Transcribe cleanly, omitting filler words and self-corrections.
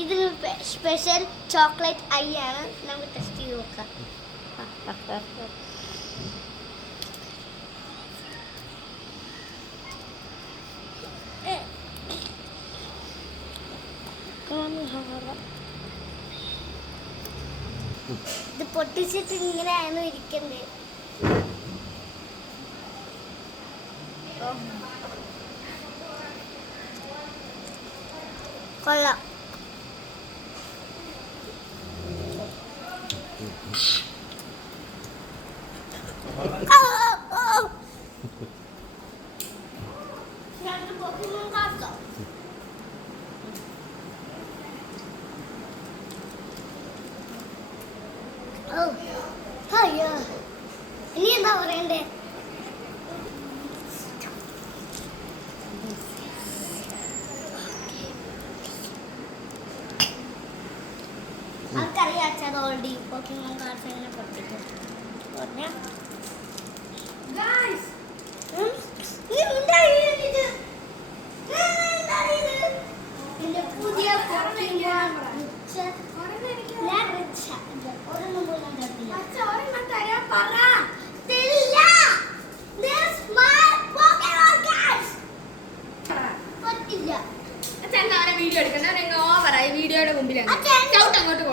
ഇതിന് special chocolate I ആണ്. നമുക്ക് ടെസ്റ്റ് ചെയ്ത് നോക്കാം. ഇത് പൊട്ടിച്ചിട്ട് ഇങ്ങനെയാണ് ഇരിക്കണ്ടേ. കൊള്ളാം. ഇനി എന്താ പറയണ്ടേ? ആൾക്കറിയാച്ചത് ഓൾറെഡി പോക്കിമോൻ കാർഡ്സ് എങ്ങനെ പൊട്ടിക്കും പറഞ്ഞ പുതിയ വീഡിയോ എടുക്കണ്ട. നിങ്ങൾ ഓവറായി വീഡിയോയുടെ മുമ്പിലാണ്. അങ്ങോട്ട്